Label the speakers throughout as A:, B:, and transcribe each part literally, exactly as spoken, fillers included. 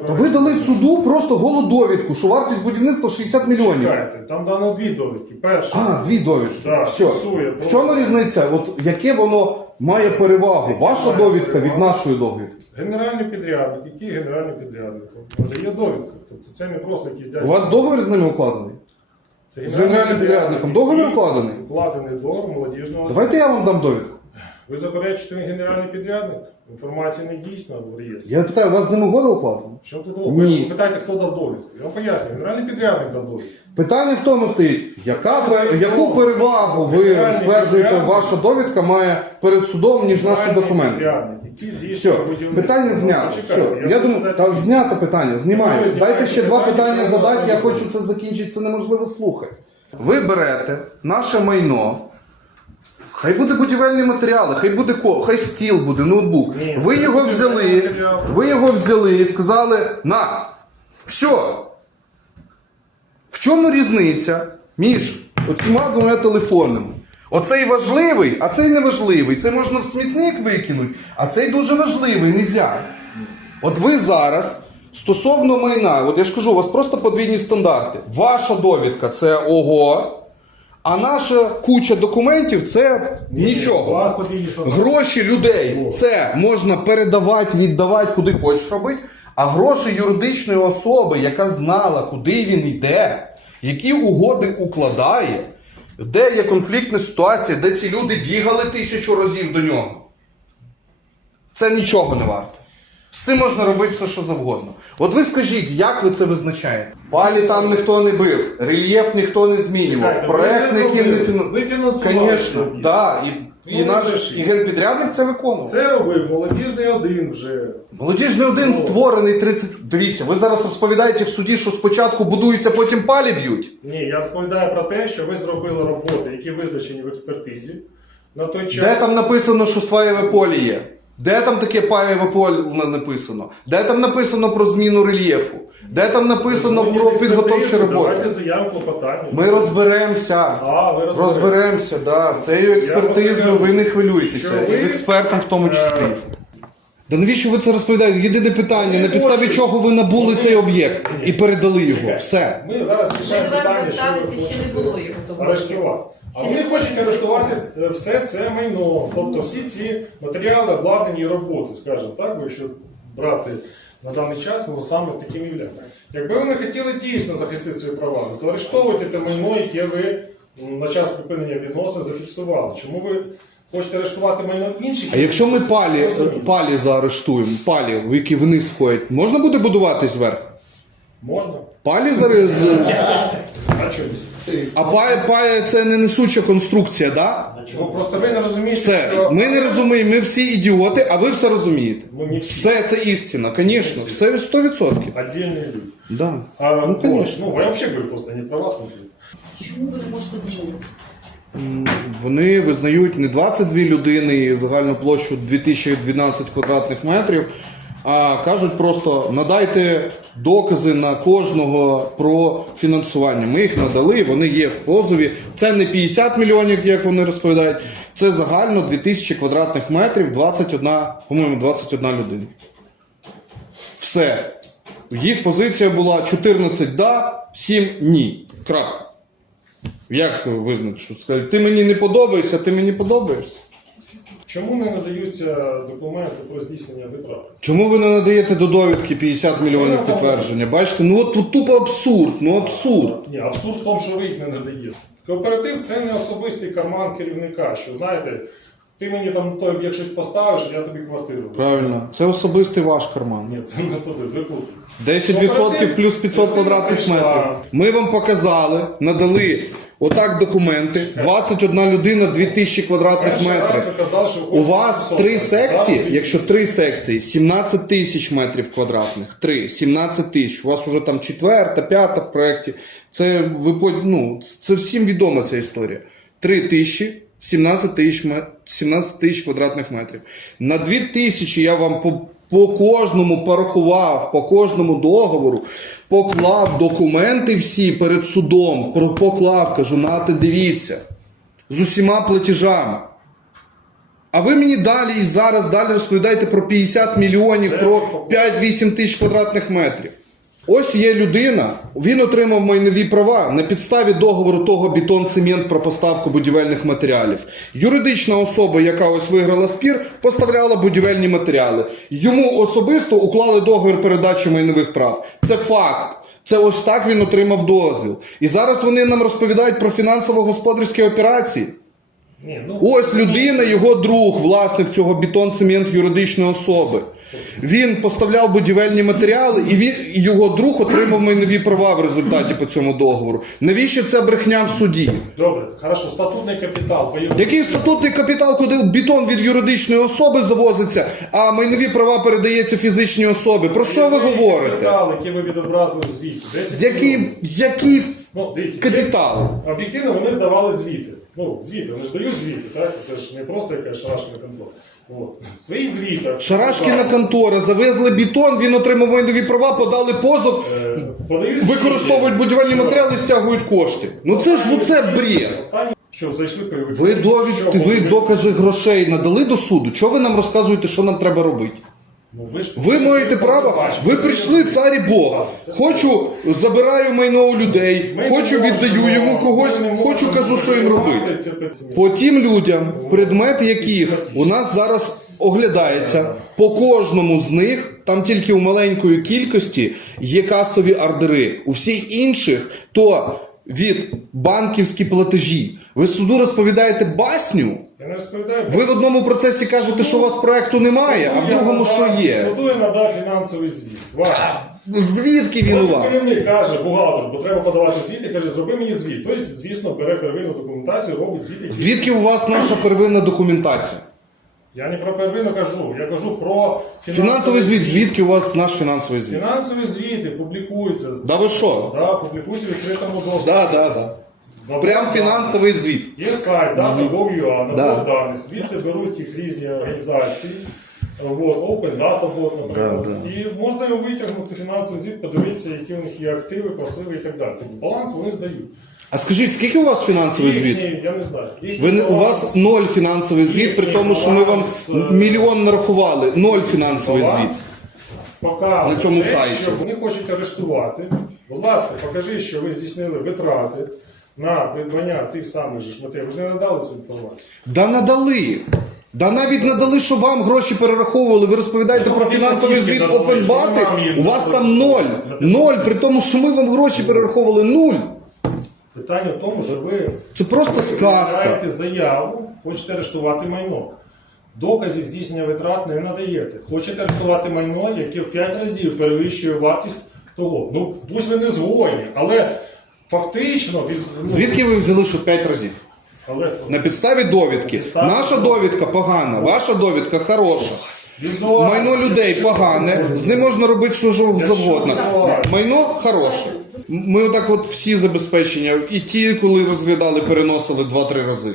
A: Та ви дали суду просто голу довідку, що вартість будівництва шістдесят мільйонів.
B: Чекайте, там дано дві довідки. Перша.
A: А, дві довідки.
B: Да,
A: Все.
B: фіксує.
A: В чому різниця? От яке воно має перевагу? Ваша довідка від нашої довідки?
B: Генеральний підрядник, який генеральний підрядник? Надає довідку. Тобто це не просто якісь дядьки.
A: У вас договір з ними укладений?
B: Це
A: з генеральним підрядником договір укладений?
B: Укладений договір молодіжного.
A: Давайте я вам дам довідку.
B: Ви заперечуєте генеральний підрядник? Інформація не дійсна в реєстрі.
A: Я питаю, у вас з ним угода укладена?
B: Що тут довідку?
A: Ні.
B: Ви питаєте, хто дав довідку? Я вам пояснюю, генеральний підрядник дав довідку.
A: Питання в тому стоїть, яка, яку перевагу ви стверджуєте, ваша довідка має перед судом, ніж наші документи? Все, питання знято. Все. Я думаю, та знято питання, знімаю. Дайте ще два питання задати, я хочу це закінчити, це неможливо слухати. Ви берете наше майно, хай буде будівельні матеріали, хай буде ко, хай стіл буде, ноутбук. Ви його взяли, ви його взяли і сказали, на, все. В чому різниця між оціма двома телефонами? Оцей важливий, а цей не важливий. Це можна в смітник викинути, а цей дуже важливий, нельзя. От ви зараз, стосовно майна, от я ж кажу, у вас просто подвійні стандарти. Ваша довідка – це ого, а наша куча документів – це нічого. Гроші людей – це можна передавати, віддавати, куди хочеш робити. А гроші юридичної особи, яка знала, куди він йде, які угоди укладає, де є конфліктна ситуація, де ці люди бігали тисячу разів до нього, це нічого не варто. З цим можна робити все, що завгодно. От ви скажіть, як ви це визначаєте? Палі там ніхто не бив, рельєф ніхто не змінював, проект ніким не фінансував. Звісно, так. І, і наш і генпідрядник це виконував.
B: Це робив молодіжний один вже.
A: Молодіжний один створений тридцять... Дивіться, ви зараз розповідаєте в суді, що спочатку будуються, потім палі б'ють?
B: Ні, я розповідаю про те, що ви зробили роботи, які визначені в експертизі. На той час...
A: Де там написано, що сваєве поле є? Де там таке паєве поле написано? Де там написано про зміну рельєфу? Де там написано про підготовчі роботи?
B: Давайте заяву клопотання.
A: Ми розберемося.
B: А, ви розберемося.
A: Розберемося, да. З цією експертизою ви не хвилюйтеся.
B: ви...
A: І з експертом в тому числі. Да навіщо ви це розповідаєте? Єдине питання, на підставі чого ви набули цей об'єкт і передали його? Все.
B: Ми зараз рішаємо питання, що ви арештувати. А вони хочуть арештувати все це майно, тобто всі ці матеріали, обладнані роботи, скажімо так, якщо брати на даний час, воно саме таким являється. Якби вони хотіли дійсно захистити свої права, то арештовуйте те майно, яке ви на час припинення відносин зафіксували. Чому ви хочете арештувати майно інших?
A: А якщо ми палі, палі заарештуємо, палі, в які вниз входять, можна буде будувати зверху?
B: Можна.
A: Палі зараз...
B: А чомусь?
A: А пає, пає це не несуча конструкція, так? Да?
B: Ну, просто ви не розумієте,
A: все.
B: що...
A: Ми не розуміємо, ми всі ідіоти, а ви все розумієте.
B: Ну, не всі.
A: Все це істина, звісно, все сто відсотків.
B: Отдельні люди.
A: Да.
B: А,
A: ну, конечно.
B: Ну, я взагалі говорю просто не про вас конкретно.
C: Чому ви не можете домовитися?
A: Вони визнають не двадцять дві людини і загальну площу дві тисячі дванадцять квадратних метрів, а кажуть просто надайте докази на кожного про фінансування. Ми їх надали, вони є в позові. Це не п'ятдесят мільйонів, як вони розповідають, це загально дві тисячі квадратних метрів, двадцять одна, по-моєму, двадцять одна людина. Все. Їх позиція була чотирнадцять да, сім ні. Крапка. Як визначити? Сказати, ти мені не подобаєшся, ти мені подобаєшся?
B: Чому не надаються документи про здійснення витрат?
A: Чому ви не надаєте до довідки п'ятдесят мільйонів підтвердження? Бачите, ну от тут тупо абсурд, ну абсурд.
B: Ні, абсурд в тому, що ви їх не надаєте. Кооператив – це не особистий карман керівника, що, знаєте, ти мені там той об'єкт щось поставиш, я тобі квартиру.
A: Правильно, це особистий ваш карман.
B: Ні, це не особистий, ви
A: десять відсотків плюс п'ятсот квадратних метрів. Ми вам показали, надали отак документи, двадцять одна людина, дві тисячі квадратних метрів. У вас три секції, якщо три секції, сімнадцять тисяч метрів квадратних, три, сімнадцять тисяч, у вас вже там четверта, п'ята в проєкті, це, ви, ну, це всім відома ця історія. три тисячі, сімнадцять тисяч квадратних метрів. На дві тисячі я вам по, по кожному порахував, по кожному договору, поклав документи всі перед судом, поклав, кажу, нате, дивіться, з усіма платежами. А ви мені далі і зараз далі розповідаєте про п'ятдесят мільйонів, про п'ять-вісім тисяч квадратних метрів. Ось є людина, він отримав майнові права на підставі договору того бетон-цемент про поставку будівельних матеріалів. Юридична особа, яка ось виграла спір, поставляла будівельні матеріали. Йому особисто уклали договір передачі майнових прав. Це факт. Це ось так він отримав дозвіл. І зараз вони нам розповідають про фінансово-господарські операції.
B: Ні, ну,
A: Ось людина, його друг, власник цього бетон-цемент юридичної особи. Він поставляв будівельні матеріали, і він, і його друг отримав майнові права в результаті по цьому договору. Навіщо це брехня в суді?
B: Добре, хорошо, статутний капітал.
A: Який статутний капітал, коли бетон від юридичної особи завозиться, а майнові права передається фізичній особі? Про що ви говорите?
B: Капітал, який ви відобразили в звіті.
A: Який, який
B: ну, дивіться,
A: капітал?
B: Об'єктивно вони здавали звіти. Ну, звіти, вони ж дають звіти, так? Це ж не просто якась шарашкіна контора. От. Свої звіти.
A: Шарашкіна контора, завезли бетон, він отримав майнові права, подали позов,
B: Е, подають
A: використовують
B: звіти.
A: будівельні матеріали, стягують кошти. Ну це ж, ну це бред.
B: Останнє, що зайшли перевірки.
A: Ви, довід, ви докази грошей надали до суду? Чого ви нам розказуєте, що нам треба робити?
B: Ну, ви, ж,
A: Ви маєте право, ви прийшли царі Бога. Хочу, забираю майно у людей,
B: Ми
A: хочу,
B: не
A: віддаю
B: можемо,
A: йому когось,
B: ми не
A: хочу,
B: можемо
A: кажу, що їм
B: контролювати
A: робити.
B: це питання.
A: По тим людям, предмет яких у нас зараз оглядається, по кожному з них, там тільки у маленької кількості, є касові ордери. У всіх інших то від банківські платежі. Ви суду розповідаєте басню?
B: Я не розповідаю.
A: Ви в одному процесі кажете, що у вас проекту немає, а в другому, що є.
B: Суду я надав фінансовий звіт. Ваш.
A: Звідки він у вас?
B: Керівник каже, бухгалтер, бо треба подавати звіт, і каже, зроби мені звіт. Тобто, звісно, бере первинну документацію, робить звіт. який-
A: Звідки у вас наша первинна документація?
B: Я не про первинну кажу, я кажу про
A: Фінансовий звіт. Звідки у вас наш фінансовий звіт?
B: Фінансові звіти публікуються.
A: Да ви що?
B: Да, публікуються в відкритому доступі.
A: Да, да, да. Прям фінансовий звіт.
B: Є сайт data точка gov точка ua,
A: Да.
B: набор даних. Звідси беруть їх різні організації. Вот, Open Data Bot, наприклад.
A: Да, да.
B: І можна його витягнути фінансовий звіт, подивитися, які у них є активи, пасиви і так далі. Тобто баланс вони здають.
A: А скажіть, скільки у вас фінансовий звіт?
B: Їхній, я не знаю. Їхній
A: Ви не, у вас
B: баланс-
A: ноль фінансовий звіт, при тому, що ми вам мільйон нарахували. Ноль фінансовий звіт.
B: Показує
A: На цьому
B: те,
A: сайті.
B: що вони хочуть арештувати. Будь ласка, покажи, що ви здійснили витрати на придбання тих самих же ж матеріалів. Ви ж не надали цю інформацію.
A: Да надали. Да навіть надали, що вам гроші перераховували. Ви розповідаєте
B: Ну,
A: про
B: тоді
A: фінансовий
B: платіжки
A: звіт
B: надали, що
A: Опенбати,
B: вам їм
A: у вас там
B: заплатили.
A: ноль. Ноль, при тому, що ми вам гроші перераховували. Нуль.
B: Питання в тому, що ви
A: Це просто сказка.
B: заявляєте заяву, хочете арештувати майно. Доказів здійснення витрат не надаєте. Хочете арештувати майно, яке в п'ять разів перевищує вартість того. Ну, пусть ви не згодні, але фактично... від- ну,
A: Звідки ви взяли, що п'ять разів?
B: Але
A: На підставі довідки.
B: На підставі-
A: Наша довідка погана, ваша довідка хороша.
B: візуально-
A: Майно людей погане, з ним можна робити що завгодно.
B: візуально.
A: Майно хороше. Ми отак от всі забезпечення, і ті, коли розглядали, переносили два-три рази.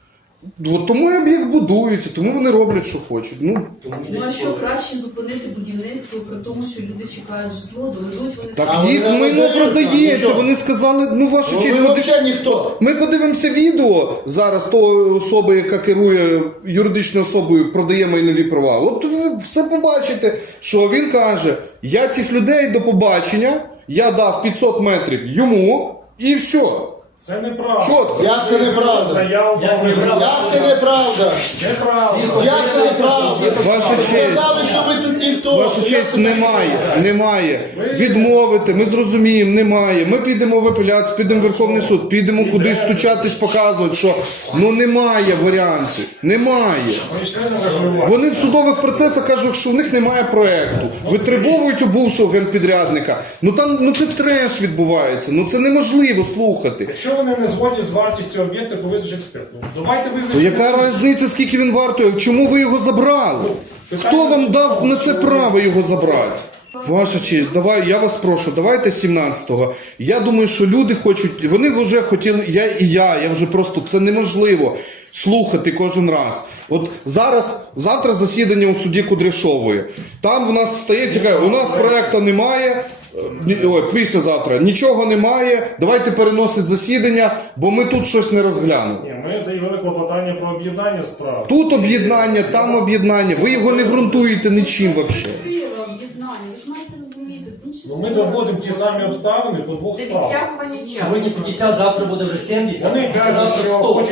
A: От тому і об'єкт будується, тому вони роблять, що хочуть. Ну,
C: Ну а що краще зупинити будівництво при тому, що люди чекають житло, доведуть вони
A: так
D: А
A: їх
D: вони
A: майно
D: не дають,
A: продається.
D: нічого.
A: Вони сказали, ну вашу
D: Ну,
A: честь,
D: ви
A: подив-
D: взагалі ніхто.
A: ми подивимося відео зараз того особи, яка керує юридичною особою, продає майнові права. От ви все побачите, що він каже: я цих людей до побачення, я дав п'ятсот метрів йому і все.
B: Це неправда.
A: Чотко.
D: Як це неправда?
B: Заяву
E: Як
B: вам
E: неправда?
D: Як це неправда?
B: Неправда.
D: Як це неправда?
A: Ваша
D: Ви
A: честь.
D: сказали, що ви тут ніхто.
A: Ваша
D: Як
A: честь,
D: це
A: немає, немає. Відмовити, ми зрозуміємо, немає. Ми підемо в апеляцію, підемо в Верховний суд, підемо кудись стучатись, показувати, що ну немає варіантів, немає.
B: Ми йшли на регулювання.
A: Вони в судових процесах кажуть, що в них немає проекту. Витребовують у бувшого генпідрядника. Ну там ну це треш відбувається. Ну це неможливо слухати.
B: Якщо вони не згодні з вартістю об'єкта, то визначить експерт. Ну, давайте
A: Ну,
B: визначимо.
A: яка різниця, скільки він вартує? Чому ви його забрали? Хто вам дав на це право його забрати? Ваша честь, давай, я вас прошу, давайте сімнадцятого. Я думаю, що люди хочуть, вони вже хотіли, я і я, я вже просто, це неможливо слухати кожен раз. От зараз, завтра засідання у суді Кудряшової. Там в нас стається, каже, у нас проекту немає, ні- ой, післязавтра, нічого немає, давайте переносити засідання, бо ми тут щось не розглянули.
B: Ні, ми Ми заявили клопотання про об'єднання справ.
A: Тут об'єднання, там об'єднання. Ви його не ґрунтуєте нічим взагалі.
C: Чотири об'єднання, ви ж маєте розуміти. інші
B: Ну, ми
C: справи.
B: доводимо ті самі обставини по двох
C: Це
B: справах.
C: відтягування часу.
E: Сьогодні п'ятдесят, завтра буде вже сімдесят,
B: Вони
E: після
B: кажуть,
E: завтра
B: що
E: сто.